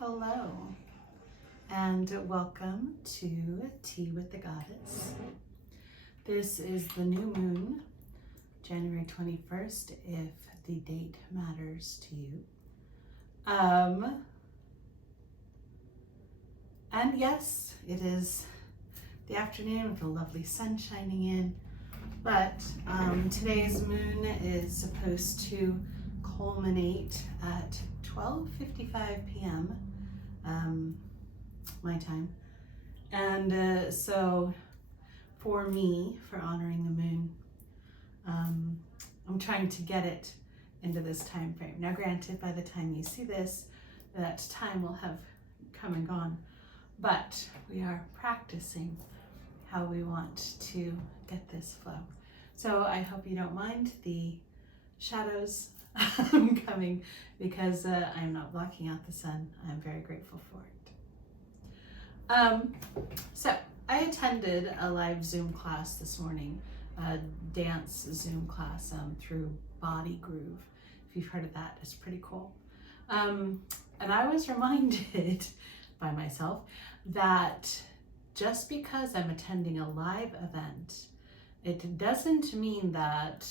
Hello, and welcome to Tea with the Goddess. This is the new moon, January 21st, if the date matters to you. And yes, it is the afternoon with the lovely sun shining in, but today's moon is supposed to culminate at 12:55 p.m. My time. And so for me, for honoring the moon, I'm trying to get it into this time frame. Now granted, by the time you see this, that time will have come and gone, but we are practicing how we want to get this flow. So I hope you don't mind the shadows coming, because I'm not blocking out the sun. I'm very grateful for it. So I attended a live Zoom class this morning, a dance Zoom class through Body Groove. If you've heard of that, it's pretty cool. And I was reminded by myself that just because I'm attending a live event, it doesn't mean that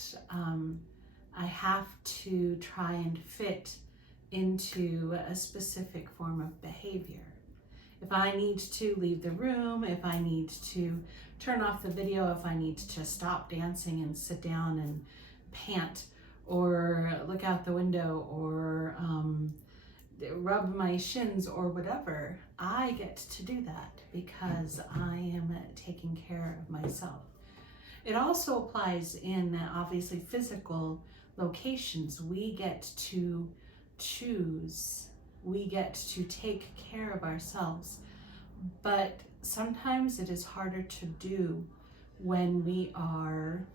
I have to try and fit into a specific form of behavior. If I need to leave the room, if I need to turn off the video, if I need to stop dancing and sit down and pant or look out the window or rub my shins or whatever, I get to do that because I am taking care of myself. It also applies in obviously physical locations. We get to choose, we get to take care of ourselves, but sometimes it is harder to do when we are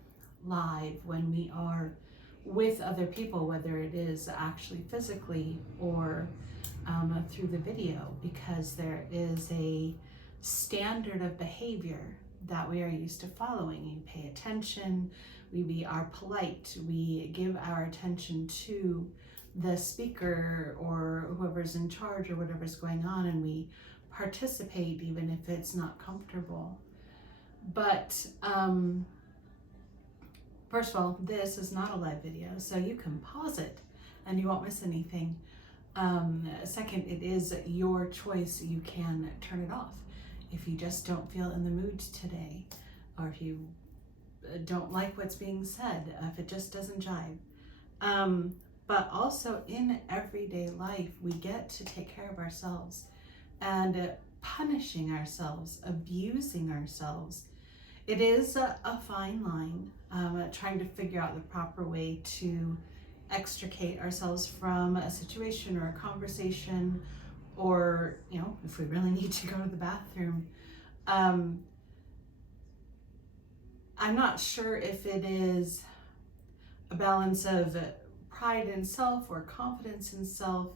live, when we are with other people, whether it is actually physically or through the video, because there is a standard of behavior that we are used to following. You pay attention, we are polite, we give our attention to the speaker or whoever's in charge or whatever's going on, and we participate even if it's not comfortable. But first of all, this is not a live video, so you can pause it and you won't miss anything. Second, it is your choice. You can turn it off if you just don't feel in the mood today, or if you don't like what's being said, if it just doesn't jive. But also in everyday life, we get to take care of ourselves, and punishing ourselves, abusing ourselves, it is a fine line, trying to figure out the proper way to extricate ourselves from a situation or a conversation, or, you know, if we really need to go to the bathroom. I'm not sure if it is a balance of pride in self or confidence in self,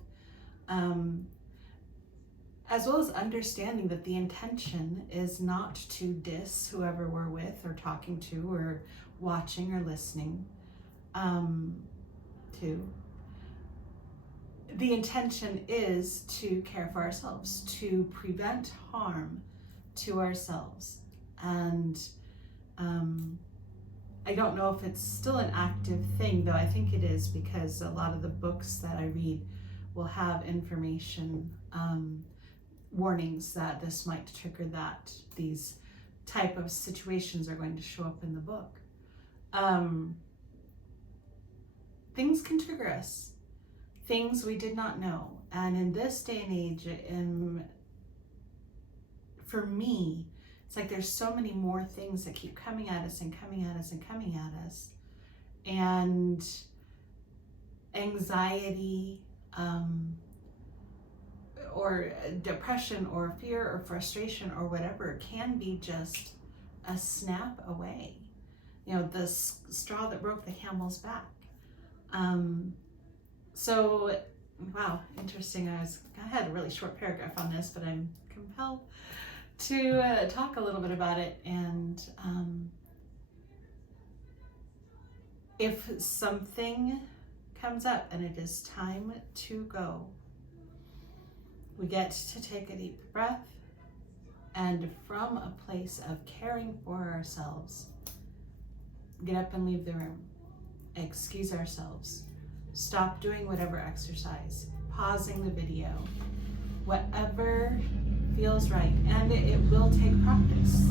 as well as understanding that the intention is not to diss whoever we're with or talking to or watching or listening to. The intention is to care for ourselves, to prevent harm to ourselves. And I don't know if it's still an active thing, though I think it is, because a lot of the books that I read will have information, warnings that this might trigger that, these type of situations are going to show up in the book. Things can trigger us, things we did not know. And in this day and age, for me, it's like there's so many more things that keep coming at us and coming at us and coming at us. And anxiety, or depression or fear or frustration or whatever can be just a snap away. You know, the straw that broke the camel's back. So, wow, interesting. I had a really short paragraph on this, but I'm compelled to talk a little bit about it. And if something comes up and it is time to go, We get to take a deep breath, and from a place of caring for ourselves, get up and leave the room. Excuse ourselves. Stop doing whatever exercise, pausing the video, whatever feels right. And it will take practice.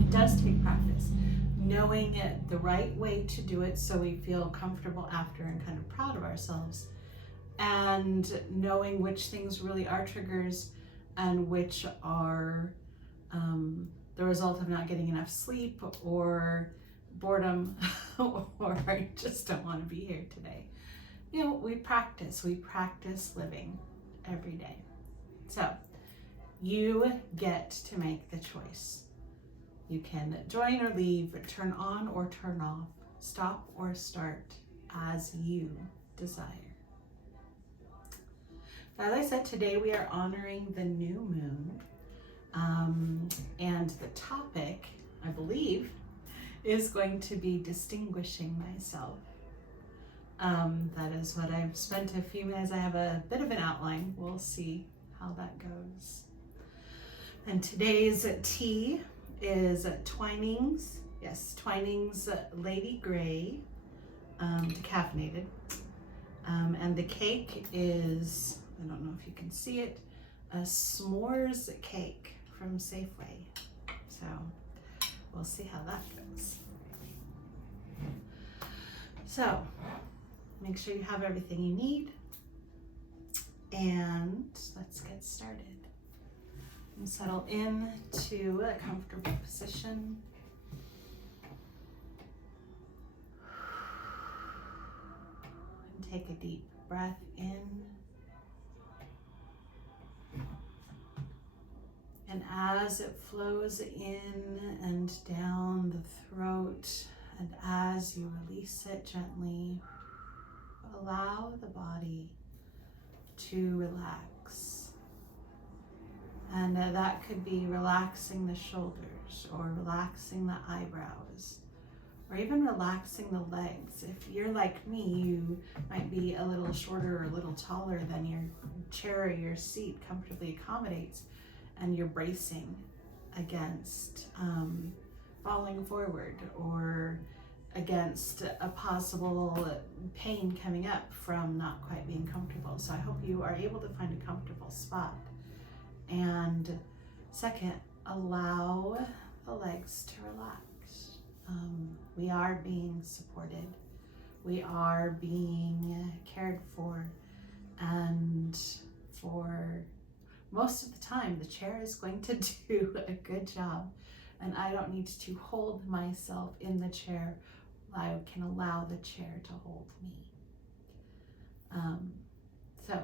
It does take practice. Knowing the right way to do it so we feel comfortable after and kind of proud of ourselves. And knowing which things really are triggers and which are the result of not getting enough sleep or boredom or I just don't want to be here today. You know, we practice living every day. So you get to make the choice. You can join or leave, turn on or turn off, stop or start as you desire. As I said, today we are honoring the new moon, and the topic, I believe, is going to be distinguishing myself. That is what I've spent a few minutes. I have a bit of an outline. We'll see how that goes. And today's tea is Twinings. Yes, Twinings Lady Grey, decaffeinated. And the cake is, I don't know if you can see it, a s'mores cake from Safeway. So we'll see how that goes. So make sure you have everything you need, and let's get started. And settle into a comfortable position. And take a deep breath in. And as it flows in and down the throat, and as you release it gently, allow the body to relax. And that could be relaxing the shoulders, or relaxing the eyebrows, or even relaxing the legs. If you're like me, you might be a little shorter or a little taller than your chair or your seat comfortably accommodates, and you're bracing against falling forward or against a possible pain coming up from not quite being comfortable. So I hope you are able to find a comfortable spot. And second, allow the legs to relax. We are being supported. We are being cared for. And for most of the time, the chair is going to do a good job. And I don't need to hold myself in the chair. I can allow the chair to hold me. So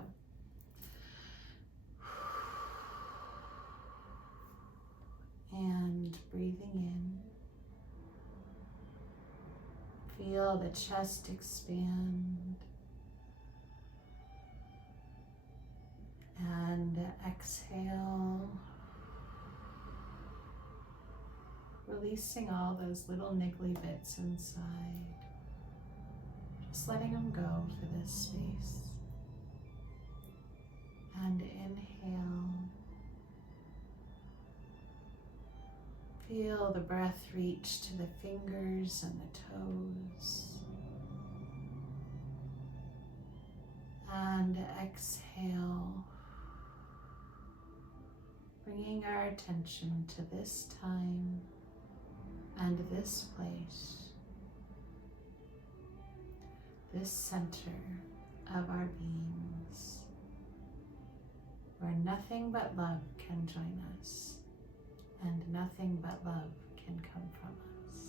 and breathing in, feel the chest expand, and exhale, releasing all those little niggly bits inside, just letting them go for this space. And inhale. Feel the breath reach to the fingers and the toes. And exhale, bringing our attention to this time and this place, this center of our beings, where nothing but love can join us. And nothing but love can come from us.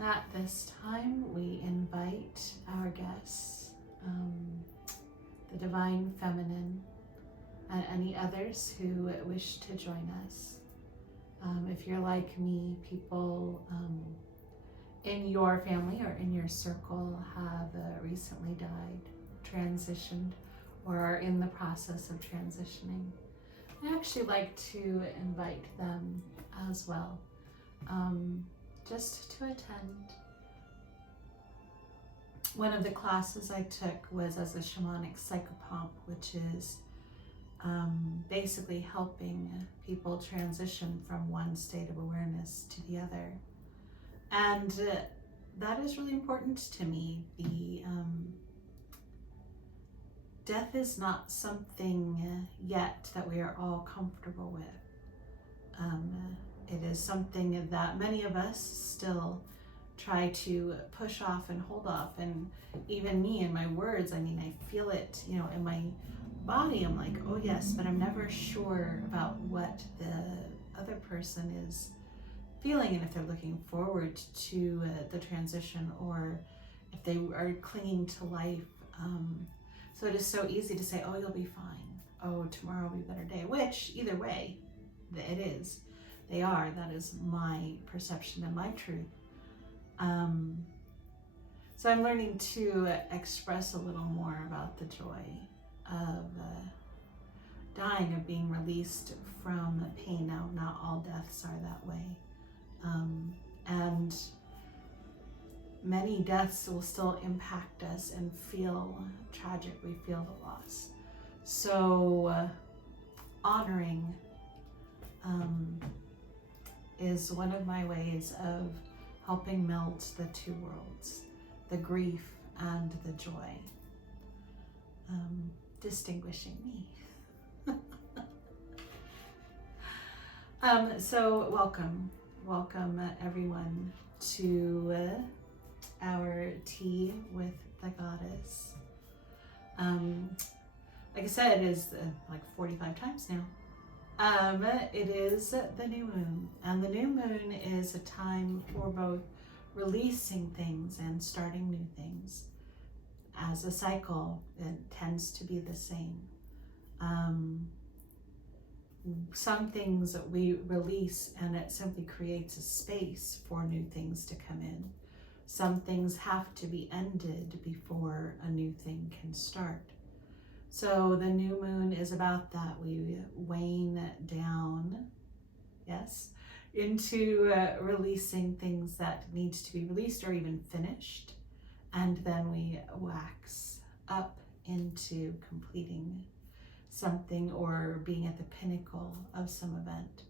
At this time, we invite our guests, the Divine Feminine, and any others who wish to join us. If you're like me, people in your family or in your circle have recently died, transitioned, or are in the process of transitioning. I actually like to invite them as well, just to attend one of the classes I took was as a shamanic psychopomp, which is basically helping people transition from one state of awareness to the other. And that is really important to me. The death is not something yet that we are all comfortable with. It is something that many of us still try to push off and hold off. And even me in my words, I mean, I feel it, you know, in my body. I'm like, oh yes, but I'm never sure about what the other person is feeling and if they're looking forward to the transition or if they are clinging to life. So it is so easy to say, oh, you'll be fine. Oh, tomorrow will be a better day, which either way, it is. They are. That is my perception and my truth. So I'm learning to express a little more about the joy of dying, of being released from pain. Now, not all deaths are that way. And many deaths will still impact us and feel tragic. We feel the loss. So honoring is one of my ways of helping meld the two worlds, the grief and the joy, distinguishing me. So welcome everyone to our tea with the goddess. Like I said, it is like 45 times now. It is the new moon, and the new moon is a time for both releasing things and starting new things. As a cycle, it tends to be the same. Some things that we release and it simply creates a space for new things to come in. Some things have to be ended before a new thing can start. So the new moon is about that. We wane down, yes, into releasing things that need to be released or even finished. And then we wax up into completing something or being at the pinnacle of some event.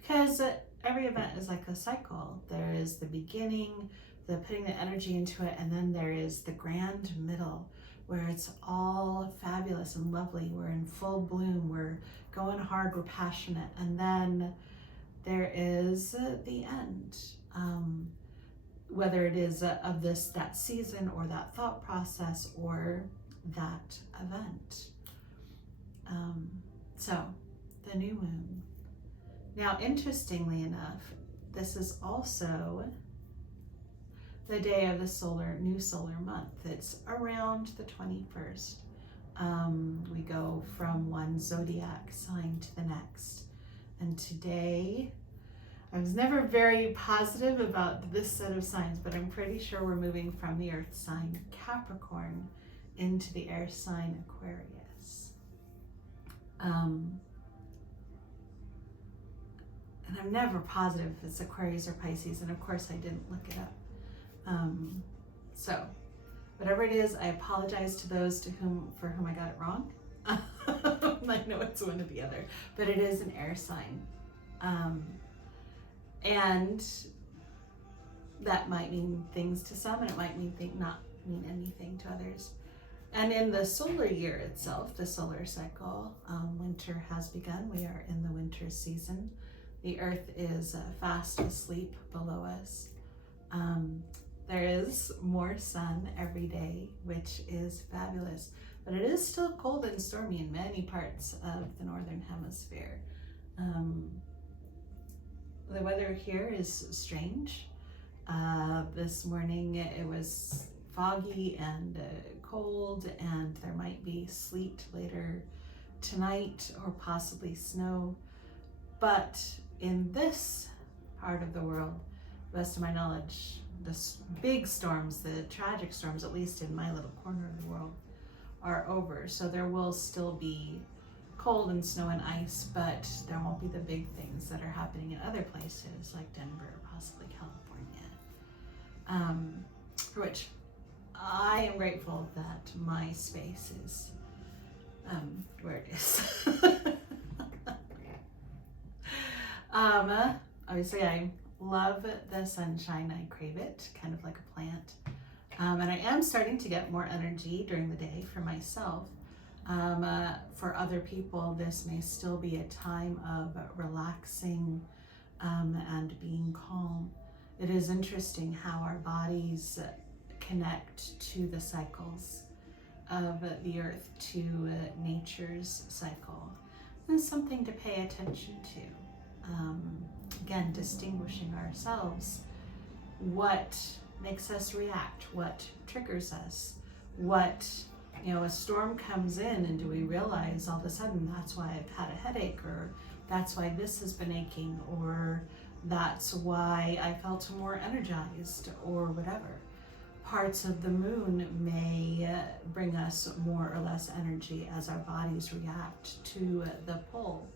Because every event is like a cycle. There is the beginning, the putting the energy into it, and then there is the grand middle, where it's all fabulous and lovely. We're in full bloom, we're going hard, we're passionate. And then there is the end, whether it is of that season or that thought process or that event. So the new moon. Now, interestingly enough, this is also the day of the new solar month. It's around the 21st. We go from one zodiac sign to the next. And today, I was never very positive about this set of signs, but I'm pretty sure we're moving from the earth sign Capricorn into the air sign Aquarius. And I'm never positive if it's Aquarius or Pisces, and of course I didn't look it up. So whatever it is, I apologize to those for whom I got it wrong. I know it's one or the other, but it is an air sign. And that might mean things to some, and it might not mean anything to others. And in the solar year itself, the solar cycle, winter has begun. We are in the winter season. The earth is fast asleep below us. There is more sun every day, which is fabulous, but it is still cold and stormy in many parts of the northern hemisphere. The weather here is strange. This morning it was foggy and cold, and there might be sleet later tonight or possibly snow. But in this part of the world, best of my knowledge, the big storms, the tragic storms, at least in my little corner of the world, are over. So there will still be cold and snow and ice, but there won't be the big things that are happening in other places like Denver, possibly California, for which I am grateful that my space is where it is. Obviously, I love the sunshine. I crave it, kind of like a plant. And I am starting to get more energy during the day for myself. For other people, this may still be a time of relaxing and being calm. It is interesting how our bodies connect to the cycles of the earth, to nature's cycle. It's something to pay attention to. Again, distinguishing ourselves. What makes us react? What triggers us? What, a storm comes in, and do we realize all of a sudden that's why I've had a headache, or that's why this has been aching, or that's why I felt more energized, or whatever. Parts of the moon may bring us more or less energy as our bodies react to the pull.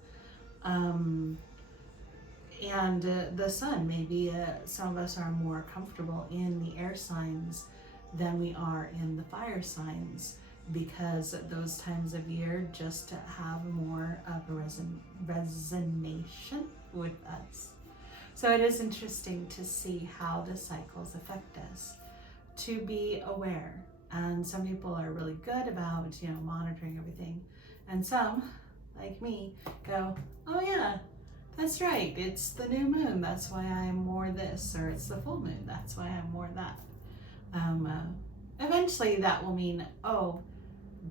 And the sun, maybe some of us are more comfortable in the air signs than we are in the fire signs, because those times of year just have more of a resonation with us. So it is interesting to see how the cycles affect us, to be aware. And some people are really good about, monitoring everything. And some, like me, go, oh yeah, that's right, it's the new moon, that's why I'm more this, or it's the full moon, that's why I'm more that. Eventually that will mean, oh,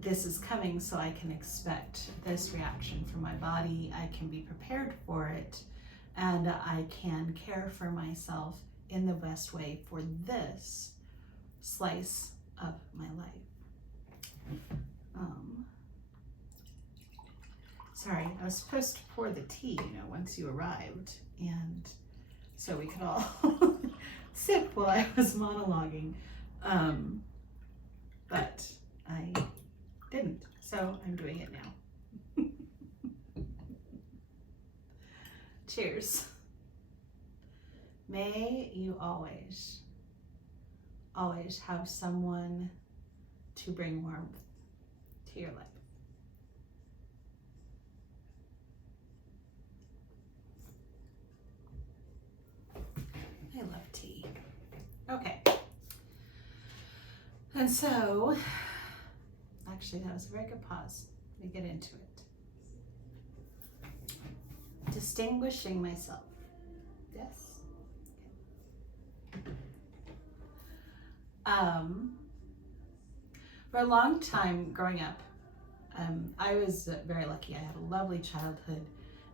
this is coming, so I can expect this reaction from my body, I can be prepared for it, and I can care for myself in the best way for this slice of my life. Sorry, I was supposed to pour the tea, once you arrived, and so we could all sip while I was monologuing, but I didn't, so I'm doing it now. Cheers. May you always have someone to bring warmth to your life. I love tea. Okay. And so, actually, that was a very good pause. Let me get into it. Distinguishing myself. Yes. Okay. For a long time growing up, I was very lucky. I had a lovely childhood,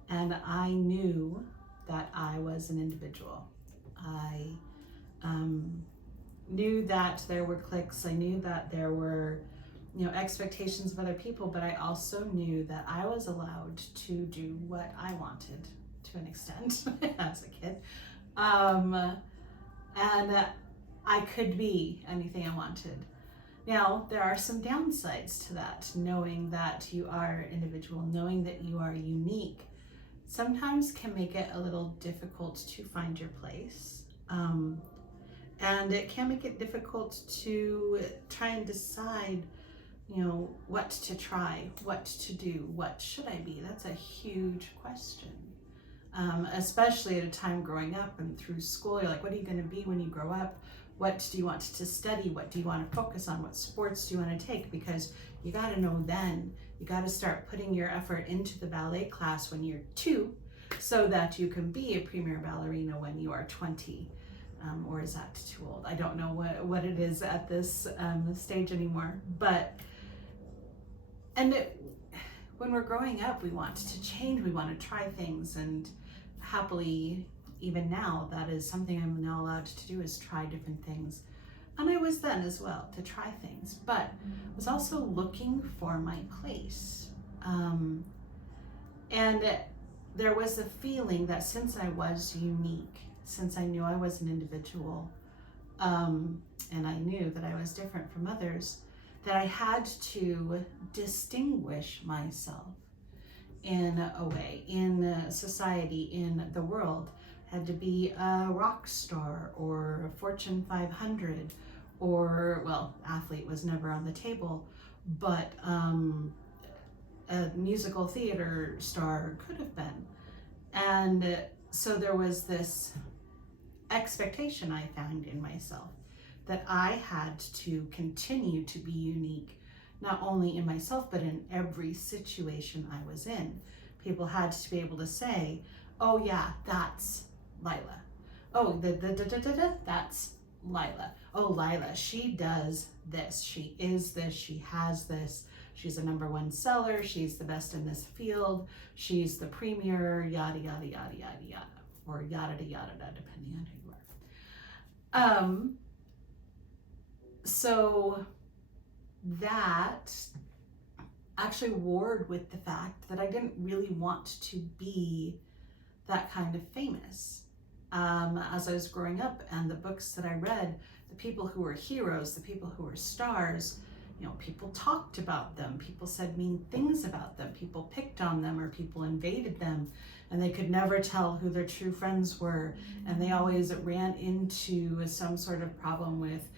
and I knew that I was an individual. I knew that there were cliques. I knew that there were, expectations of other people, but I also knew that I was allowed to do what I wanted to an extent as a kid. And I could be anything I wanted. Now, there are some downsides to that, knowing that you are individual, knowing that you are unique, sometimes can make it a little difficult to find your place. And it can make it difficult to try and decide, what to try, what to do, what should I be? That's a huge question. Especially at a time growing up and through school, you're like, what are you going to be when you grow up? What do you want to study? What do you want to focus on? What sports do you want to take? Because you got to know then. You got to start putting your effort into the ballet class when you're 2, so that you can be a premier ballerina when you are 20. Or is that too old? I don't know what it is at this stage anymore. But, when we're growing up, we want to change, we want to try things, and happily, even now, that is something I'm now allowed to do, is try different things. And I was then as well, to try things, but I was also looking for my place. And there was a feeling that since I was unique, since I knew I was an individual, and I knew that I was different from others, that I had to distinguish myself in a way, in society, in the world. I had to be a rock star, or a Fortune 500, or, well, athlete was never on the table, but a musical theater star could have been. And so there was this expectation I found in myself that I had to continue to be unique, not only in myself, but in every situation I was in. People had to be able to say, oh yeah, that's Lila. Oh, that's Lila. Oh, Lila, she does this. She is this. She has this. She's a #1 seller. She's the best in this field. She's the premier, yada, yada, yada, yada, yada. Or yada, yada, yada, depending on who you are. So that actually warred with the fact that I didn't really want to be that kind of famous. As I was growing up, and the books that I read, the people who were heroes, the people who were stars, people talked about them, people said mean things about them, people picked on them, or people invaded them, and they could never tell who their true friends were, and they always ran into some sort of problem with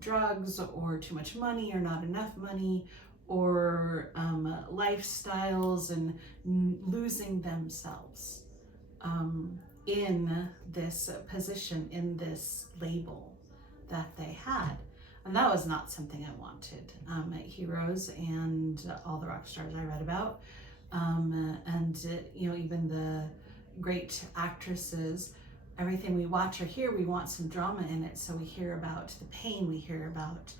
drugs, or too much money, or not enough money, or lifestyles, and losing themselves in this position, in this label that they had. And that was not something I wanted. Heroes and all the rock stars I read about, and even the great actresses, everything we watch or hear, we want some drama in it. So we hear about the pain, we hear about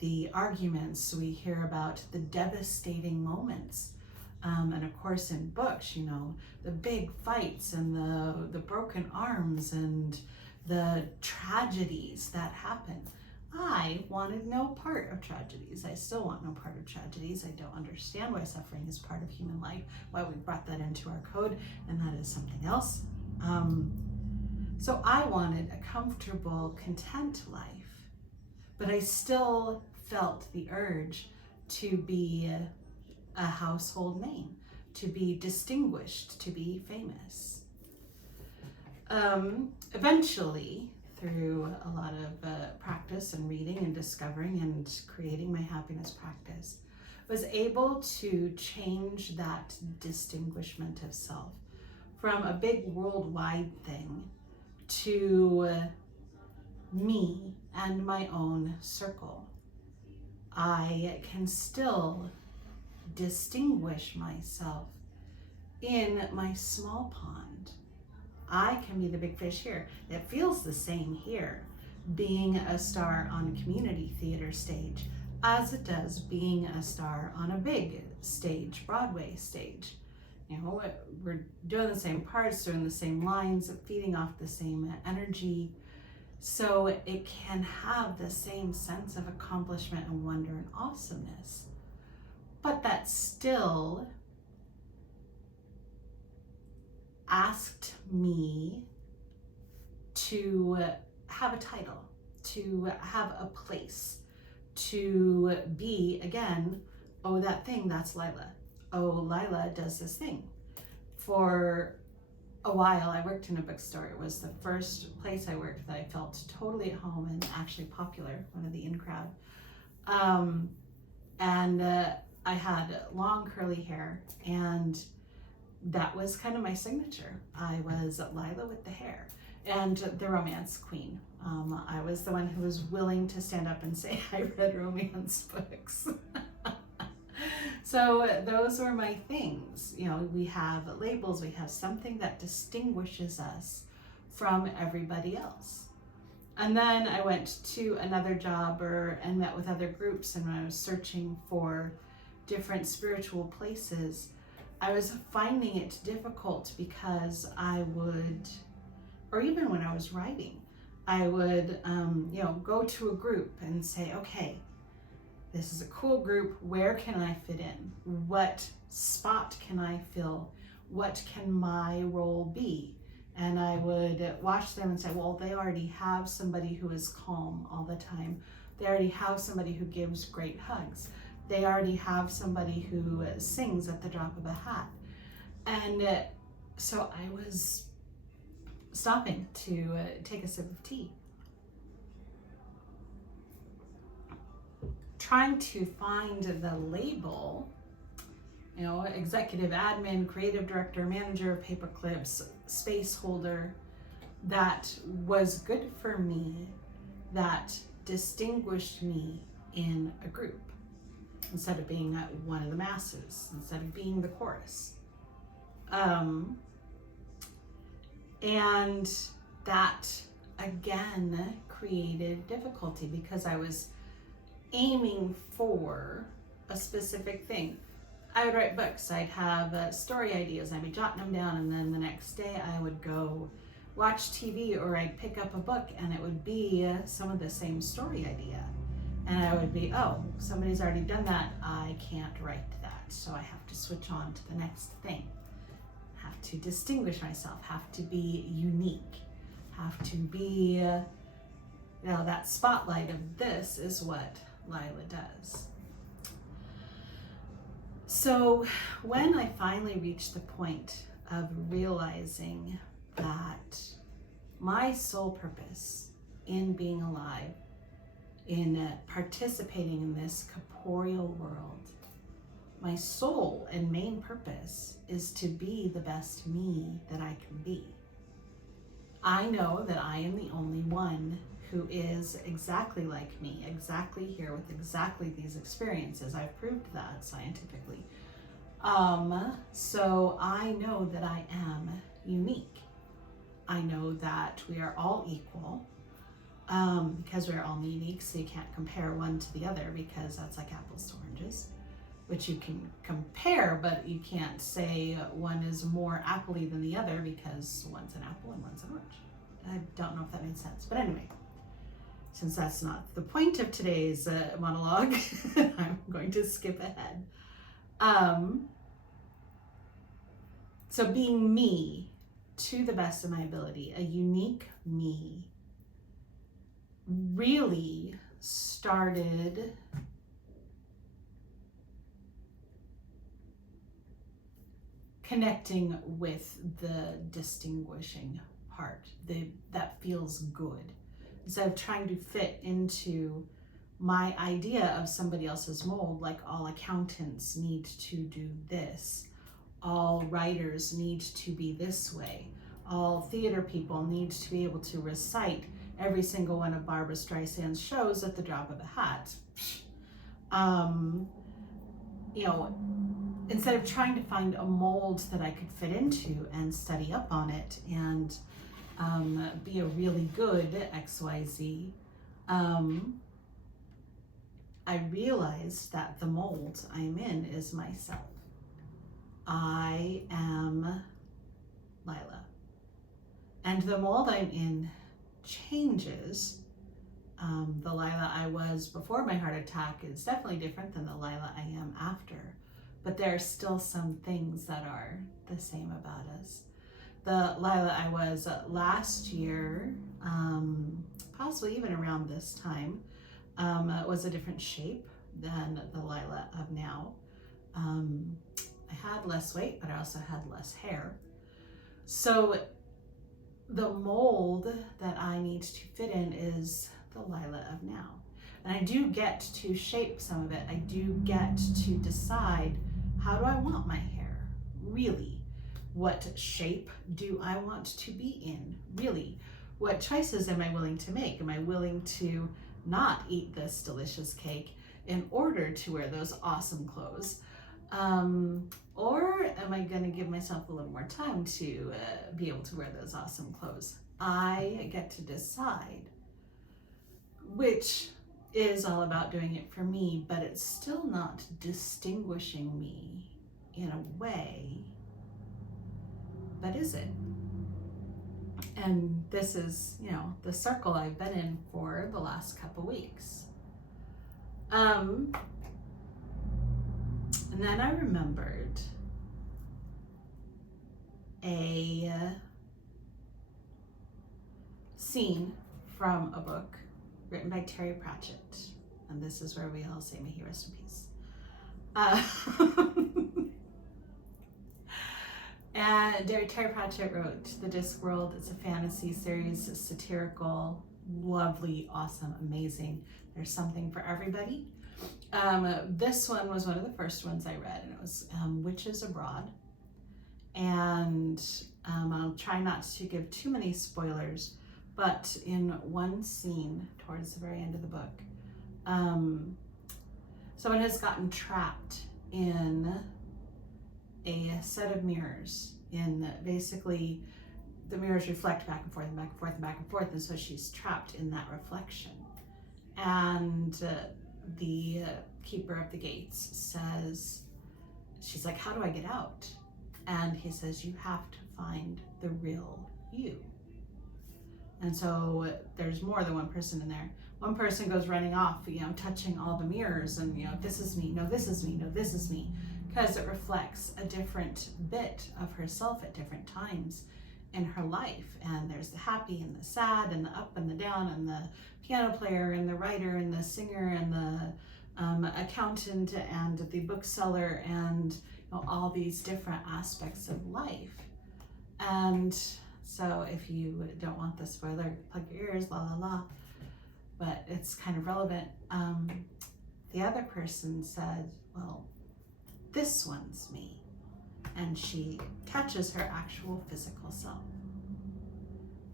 the arguments, we hear about the devastating moments. And of course in books, the big fights and the broken arms and the tragedies that happen. I wanted no part of tragedies. I still want no part of tragedies. I don't understand why suffering is part of human life, why we brought that into our code, and that is something else. So I wanted a comfortable, content life, but I still felt the urge to be a household name, to be distinguished, to be famous. Eventually, through a lot of practice and reading and discovering and creating my happiness practice, was able to change that distinguishment of self from a big worldwide thing to me and my own circle. I can still distinguish myself in my small pond. I can be the big fish here. It feels the same here, being a star on a community theater stage, as it does being a star on a big stage, Broadway stage. We're doing the same parts, doing the same lines, feeding off the same energy. So it can have the same sense of accomplishment and wonder and awesomeness. But that still asked me to have a title, to have a place, to be, again, oh, that thing, that's Lila. Oh, Lila does this thing. For a while, I worked in a bookstore. It was the first place I worked that I felt totally at home and actually popular, one of the in crowd. I had long curly hair, and that was kind of my signature. I was Lila with the hair and the romance queen. I was the one who was willing to stand up and say I read romance books. So those were my things. We have labels, we have something that distinguishes us from everybody else. And then I went to another job and met with other groups, and when I was searching for different spiritual places, I was finding it difficult because I would, or even when I was writing, I would, go to a group and say, okay, this is a cool group. Where can I fit in? What spot can I fill? What can my role be? And I would watch them and say, well, they already have somebody who is calm all the time. They already have somebody who gives great hugs. They already have somebody who sings at the drop of a hat. And so I was stopping to take a sip of tea. trying to find the label, you know, executive admin, creative director, manager of Paperclips, space holder, that was good for me, that distinguished me in a group, instead of being one of the masses, instead of being the chorus. And that again created difficulty because I was aiming for a specific thing. I would write books, I'd have story ideas, I'd be jotting them down, and then the next day I would go watch TV, or I'd pick up a book and it would be some of the same story idea. And I would be, oh, somebody's already done that, I can't write that, so I have to switch on to the next thing. Have to distinguish myself, have to be unique, have to be, that spotlight of this is what Lila does. So when I finally reached the point of realizing that my sole purpose in being alive, in participating in this corporeal world, my sole and main purpose is to be the best me that I can be. I know that I am the only one who is exactly like me, exactly here with exactly these experiences. I've proved that scientifically. So I know that I am unique. I know that we are all equal, because we're all unique, so you can't compare one to the other, because that's like apples to oranges, which you can compare, but you can't say one is more appley than the other because one's an apple and one's an orange. I don't know if that made sense, but anyway, since that's not the point of today's monologue, I'm going to skip ahead. So being me to the best of my ability, a unique me, really started connecting with the distinguishing part, that feels good. Instead of trying to fit into my idea of somebody else's mold, like all accountants need to do this, all writers need to be this way, all theater people need to be able to recite every single one of Barbra Streisand's shows at the drop of a hat. Instead of trying to find a mold that I could fit into and study up on it and be a really good XYZ, I realized that the mold I'm in is myself. I am Lila. And the mold I'm in changes. The Lila I was before my heart attack is definitely different than the Lila I am after. But there are still some things that are the same about us. The Lila I was last year, possibly even around this time, was a different shape than the Lila of now. I had less weight, but I also had less hair. So the mold that I need to fit in is the Lila of now. And I do get to shape some of it. I do get to decide, how do I want my hair? Really? What shape do I want to be in? Really? What choices am I willing to make? Am I willing to not eat this delicious cake in order to wear those awesome clothes? Or am I going to give myself a little more time to be able to wear those awesome clothes? I get to decide, which is all about doing it for me, but it's still not distinguishing me in a way, but is it? And this is, the circle I've been in for the last couple weeks. And then I remembered a scene from a book written by Terry Pratchett. And this is where we all say, may he rest in peace. And Terry Pratchett wrote The Discworld. It's a fantasy series, satirical, lovely, awesome, amazing. There's something for everybody. This one was one of the first ones I read, and it was Witches Abroad. And I'll try not to give too many spoilers, but in one scene towards the very end of the book, someone has gotten trapped in a set of mirrors. In basically, the mirrors reflect back and forth and back and forth and back and forth, and so she's trapped in that reflection. And the keeper of the gates says, she's like, how do I get out? And he says, you have to find the real you. And so there's more than one person in there. One person goes running off, touching all the mirrors and, this is me, no, this is me, no, this is me, because it reflects a different bit of herself at different times in her life. And there's the happy and the sad and the up and the down and the piano player and the writer and the singer and the accountant and the bookseller and all these different aspects of life. And so if you don't want the spoiler, plug your ears, la la la, but it's kind of relevant. The other person said, well, this one's me. And she touches her actual physical self.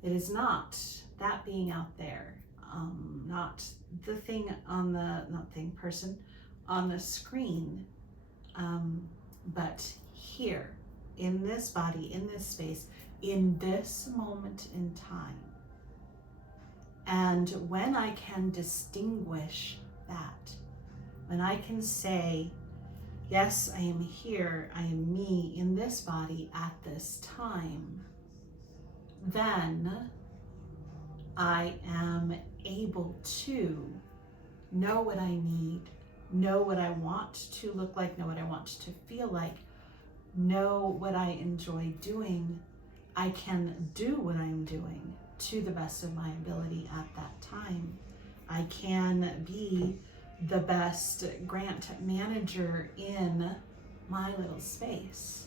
It is not that being out there, not the thing on the, not thing, person on the screen, but here, in this body, in this space, in this moment in time. And when I can distinguish that, when I can say, yes, I am here, I am me in this body at this time, then I am able to know what I need, know what I want to look like, know what I want to feel like, know what I enjoy doing. I can do what I'm doing to the best of my ability at that time. I can be the best grant manager in my little space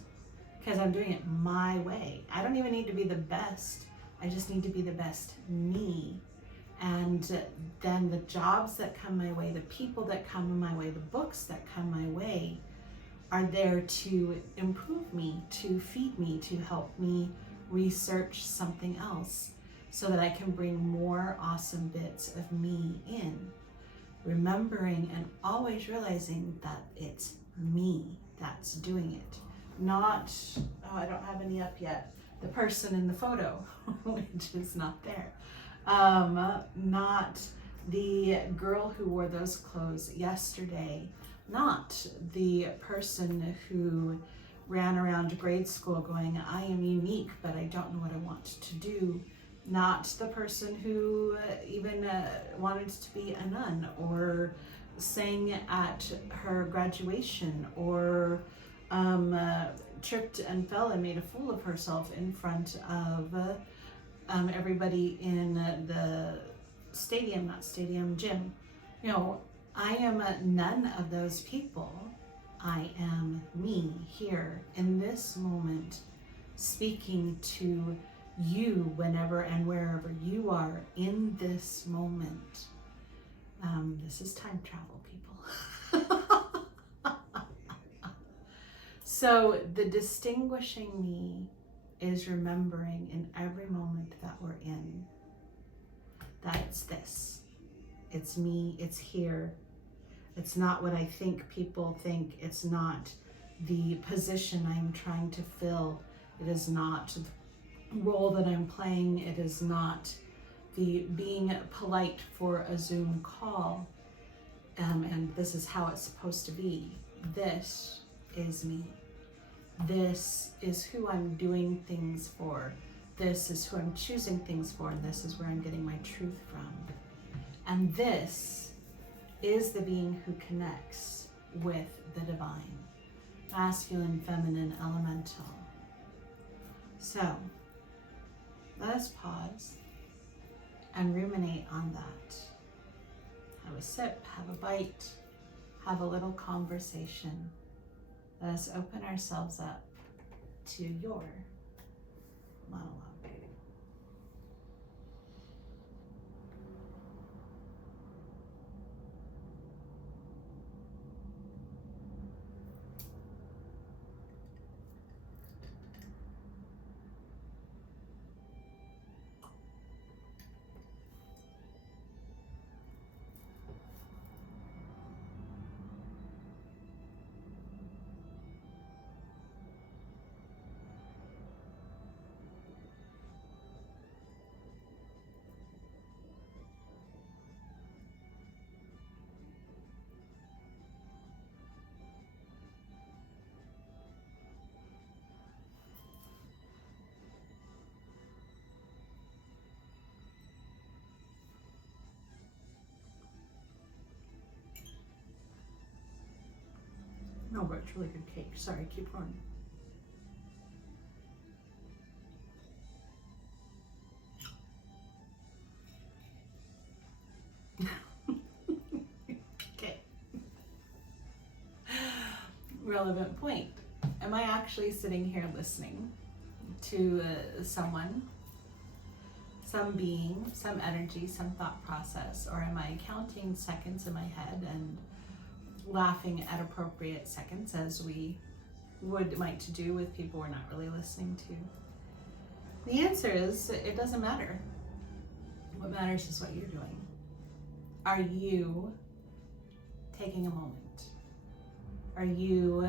because I'm doing it my way. I don't even need to be the best. I just need to be the best me. And then the jobs that come my way, the people that come my way, the books that come my way are there to improve me, to feed me, to help me research something else so that I can bring more awesome bits of me in. Remembering and always realizing that it's me that's doing it, not, oh, I don't have any up yet, the person in the photo, which is not there. Not the girl who wore those clothes yesterday, not the person who ran around grade school going, I am unique, but I don't know what I want to do. Not the person who even wanted to be a nun or sang at her graduation or tripped and fell and made a fool of herself in front of everybody in the gym. I am none of those people. I am me here in this moment, speaking to you whenever and wherever you are in this moment. This is time travel, people. So the distinguishing me is remembering in every moment that we're in that it's this. It's me, it's here. It's not what I think people think. It's not the position I'm trying to fill. It is not the role that I'm playing. It is not the being polite for a Zoom call. And this is how it's supposed to be. This is me. This is who I'm doing things for. This is who I'm choosing things for. And this is where I'm getting my truth from. And this is the being who connects with the divine, masculine, feminine, elemental. So let us pause and ruminate on that. Have a sip, have a bite, have a little conversation. Let us open ourselves up to your monologue. but it's really good cake. Sorry, keep going. Okay. Relevant point. Am I actually sitting here listening to someone, some being, some energy, some thought process, or am I counting seconds in my head and laughing at appropriate seconds, as we might to do with people we're not really listening to? The answer is, it doesn't matter. What matters is what you're doing. Are you taking a moment? Are you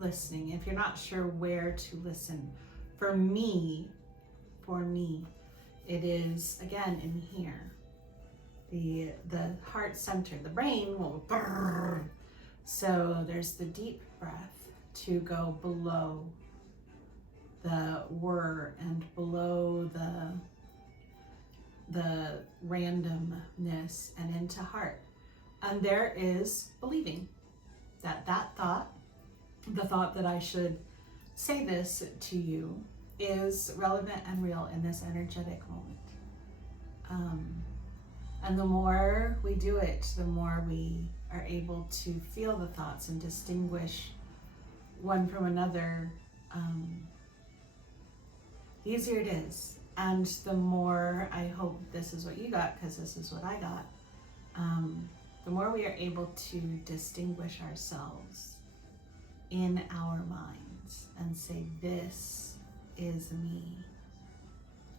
listening? If you're not sure where to listen, for me, it is, again, in here. The heart center, the brain will brrr. So there's the deep breath to go below the whir and below the randomness and into heart. And there is believing that thought, the thought that I should say this to you, is relevant and real in this energetic moment. And the more we do it, the more we are able to feel the thoughts and distinguish one from another. The easier it is. And the more, I hope this is what you got, because this is what I got, the more we are able to distinguish ourselves in our minds and say, this is me,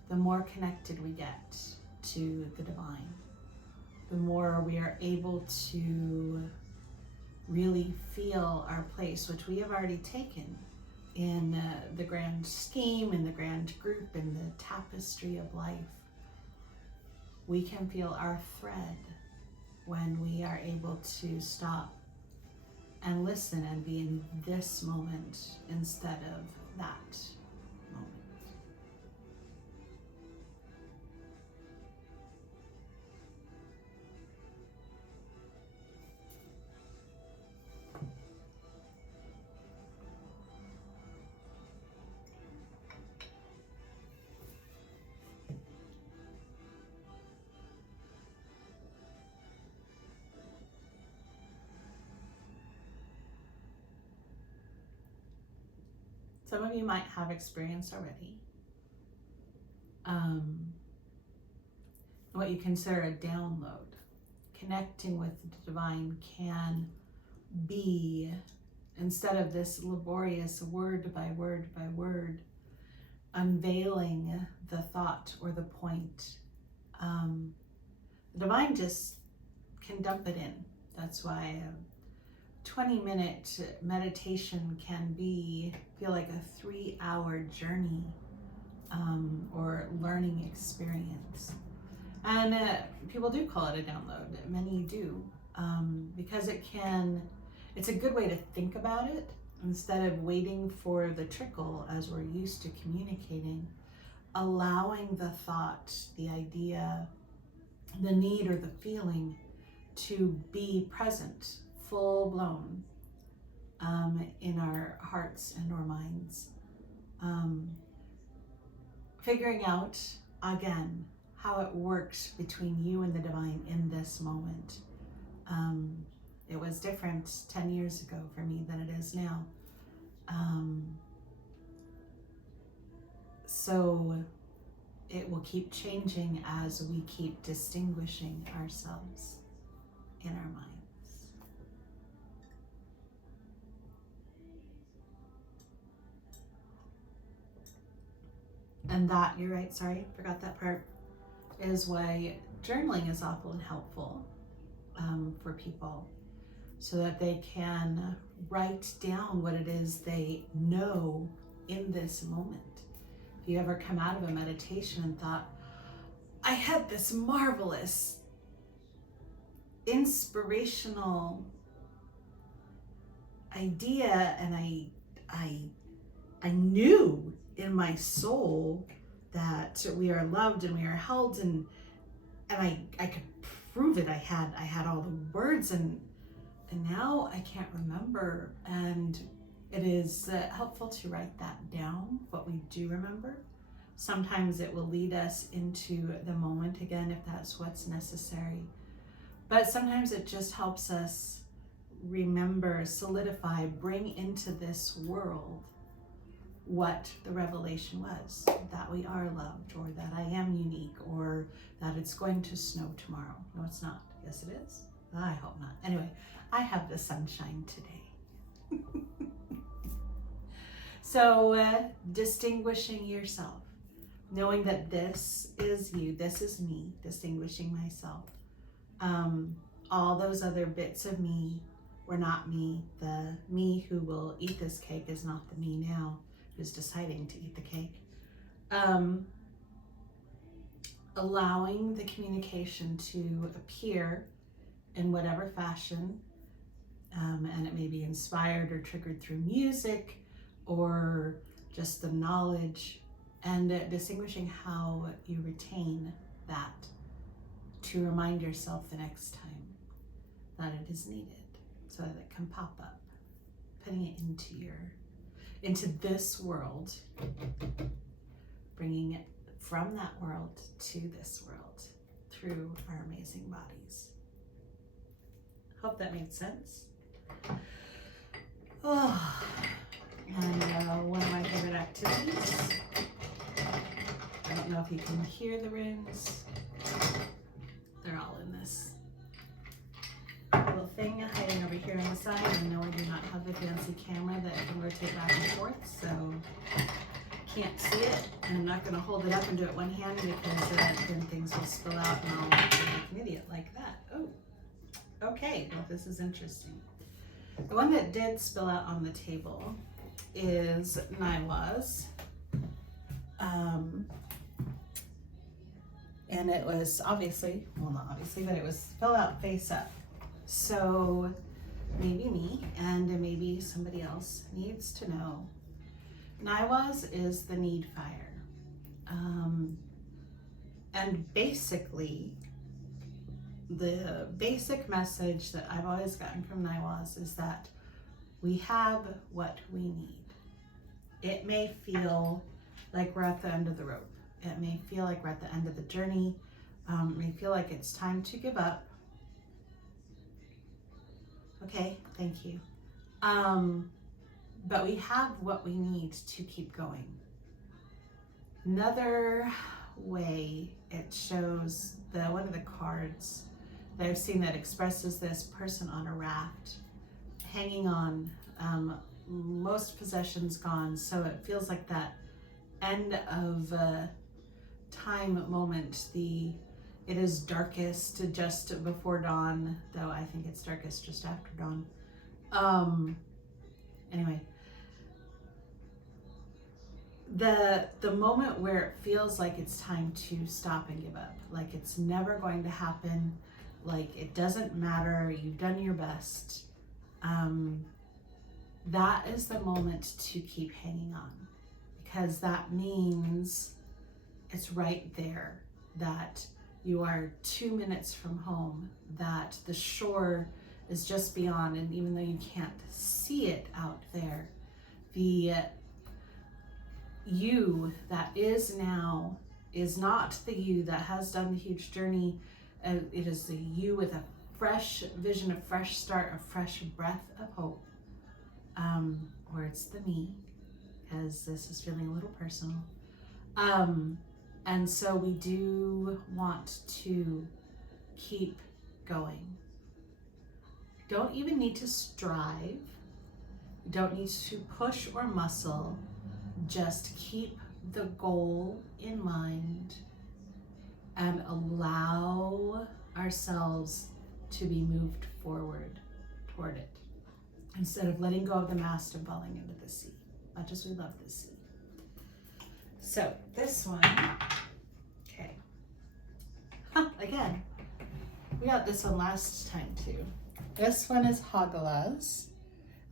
the more connected we get to the divine, the more we are able to really feel our place, which we have already taken in the grand scheme, in the grand group, in the tapestry of life. We can feel our thread when we are able to stop and listen and be in this moment instead of that moment. Some of you might have experienced already what you consider a download. Connecting with the divine can be, instead of this laborious word by word by word, unveiling the thought or the point. The divine just can dump it in. That's why 20-minute meditation can feel like a 3-hour journey or learning experience. And people do call it a download. Many do, because it's a good way to think about it instead of waiting for the trickle as we're used to communicating, allowing the thought, the idea, the need or the feeling to be present, full blown, in our hearts and our minds. Figuring out, again, how it works between you and the divine in this moment. It was different 10 years ago for me than it is now. So it will keep changing as we keep distinguishing ourselves in our minds. And that, you're right, sorry, forgot that part, is why journaling is often helpful for people, so that they can write down what it is they know in this moment. If you ever come out of a meditation and thought, I had this marvelous, inspirational idea, and I knew in my soul that we are loved and we are held, and I could prove it. I had all the words, and And now I can't remember. And it is helpful to write that down, what we do remember. Sometimes it will lead us into the moment again if that's what's necessary. But sometimes it just helps us remember, solidify, bring into this world what the revelation was, that we are loved, or that I am unique, or that it's going to snow tomorrow. No, it's not. Yes, it is. I hope not. Anyway, I have the sunshine today. So distinguishing yourself, knowing that this is you, this is me, distinguishing myself. All those other bits of me were not me. The me who will eat this cake is not the me now who's deciding to eat the cake. Allowing the communication to appear in whatever fashion, and it may be inspired or triggered through music or just the knowledge, and distinguishing how you retain that to remind yourself the next time that it is needed, so that it can pop up, putting it into this world, bringing it from that world to this world through our amazing bodies. Hope that made sense. Oh, and one of my favorite activities. I don't know if you can hear the runes. They're all in this little thing hiding over here on the side. I know I do not have a fancy camera that can rotate back and forth, so can't see it. And I'm not going to hold it up and do it one hand because then things will spill out and I'll look like an idiot like that. Oh, okay. Well, this is interesting. The one that did spill out on the table is Naiwa's. And it was obviously, well, not obviously, but it was filled out face up. So maybe me and maybe somebody else needs to know. Naiwa's is the need fire. And basically, the basic message that I've always gotten from Naiwa's is that we have what we need. It may feel like we're at the end of the rope. It may feel like we're at the end of the journey. It may feel like it's time to give up. Okay, thank you. But we have what we need to keep going. Another way it shows one of the cards that I've seen that expresses this person on a raft, hanging on, most possessions gone, so it feels like that end of time moment. It is darkest just before dawn, though I think it's darkest just after dawn. Anyway, the moment where it feels like it's time to stop and give up, like it's never going to happen, like it doesn't matter, you've done your best. That is the moment to keep hanging on, because that means it's right there, that you are 2 minutes from home, that the shore is just beyond, and even though you can't see it out there, the you that is now is not the you that has done the huge journey. It is the you with a fresh vision, a fresh start, a fresh breath of hope. Or it's the me, because this is feeling a little personal. And so we do want to keep going. Don't even need to strive. Don't need to push or muscle. Just keep the goal in mind and allow ourselves to be moved forward toward it, instead of letting go of the mast and falling into the sea, much as we love the sea. So this one, okay. Again, we got this one last time too. This one is Hagala's,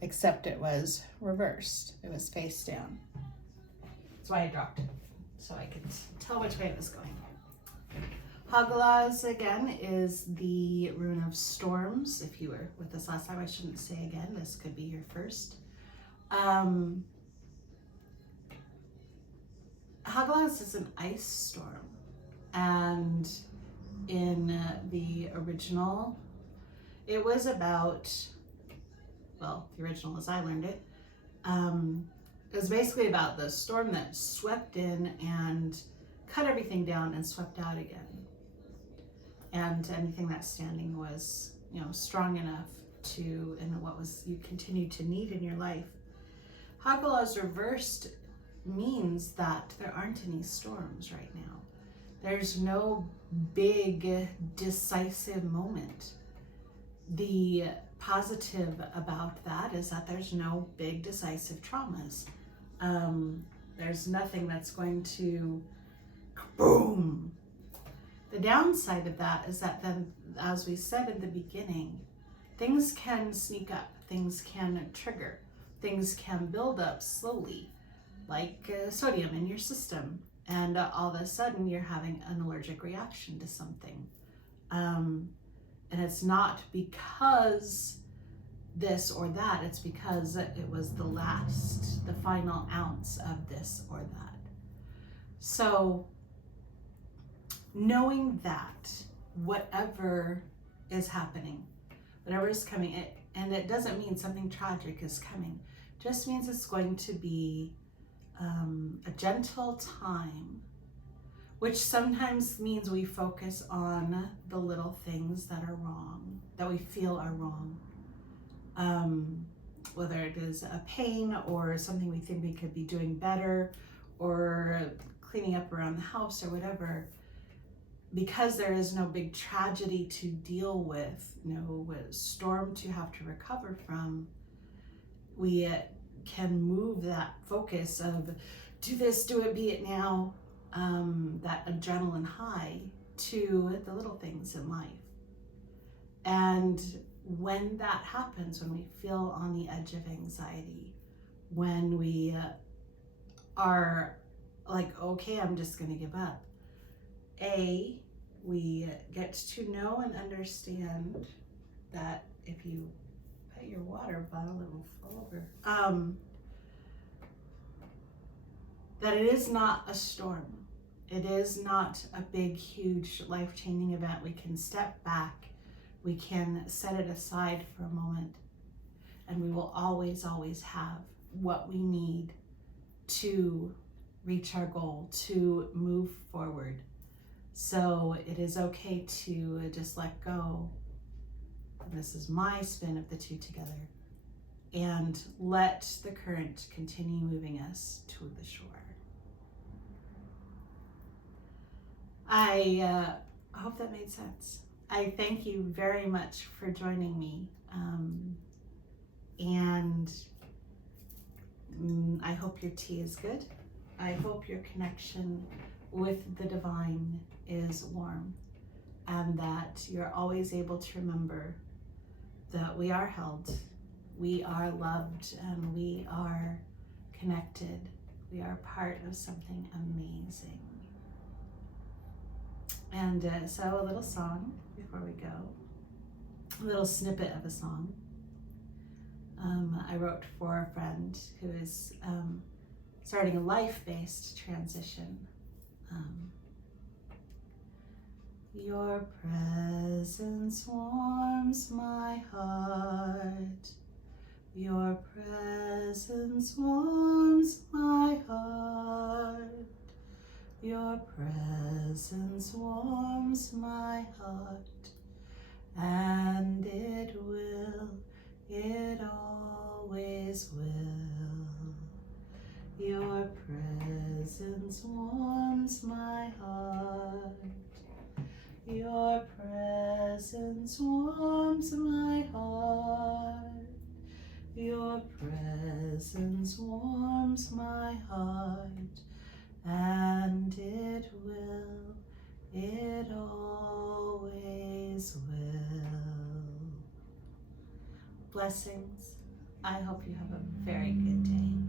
except it was reversed. It was face down. That's why I dropped it, so I could tell which way it was going. Hagalaz, again, is the rune of storms. If you were with us last time, I shouldn't say again. This could be your first. Hagalaz is an ice storm. And in the original, it was about, well, the original as I learned it, it was basically about the storm that swept in and cut everything down and swept out again. And anything that's standing was, strong enough to, and what was you continue to need in your life. Hagalaz reversed means that there aren't any storms right now. There's no big decisive moment. The positive about that is that there's no big decisive traumas. There's nothing that's going to boom. The downside of that is that then, as we said in the beginning, things can sneak up, things can trigger, things can build up slowly, like sodium in your system, and all of a sudden you're having an allergic reaction to something. And it's not because this or that, it's because it was the final ounce of this or that. So knowing that whatever is happening, whatever is coming, and it doesn't mean something tragic is coming, just means it's going to be a gentle time, which sometimes means we focus on the little things that are wrong, that we feel are wrong. Whether it is a pain or something we think we could be doing better, or cleaning up around the house or whatever, because there is no big tragedy to deal with, no storm to have to recover from, we can move that focus of do this, do it, be it now, that adrenaline high to the little things in life. And when that happens, when we feel on the edge of anxiety, when we are like, okay, I'm just going to give up, we get to know and understand that if you put your water bottle, it will fall over. That it is not a storm. It is not a big, huge, life-changing event. We can step back. We can set it aside for a moment, and we will always, always have what we need to reach our goal, to move forward. So it is okay to just let go. And this is my spin of the two together, and let the current continue moving us to the shore. I hope that made sense. I thank you very much for joining me, and I hope your tea is good. I hope your connection with the divine is warm, and that you're always able to remember that we are held, we are loved, and we are connected. We are part of something amazing. And so a little song before we go, a little snippet of a song I wrote for a friend who is starting a life-based transition. Your presence warms my heart. Your presence warms my heart. Your presence warms my heart, and it always will. Your presence warms my heart. Your presence warms my heart. Your presence warms my heart, and it always will. Blessings. I hope you have a very good day.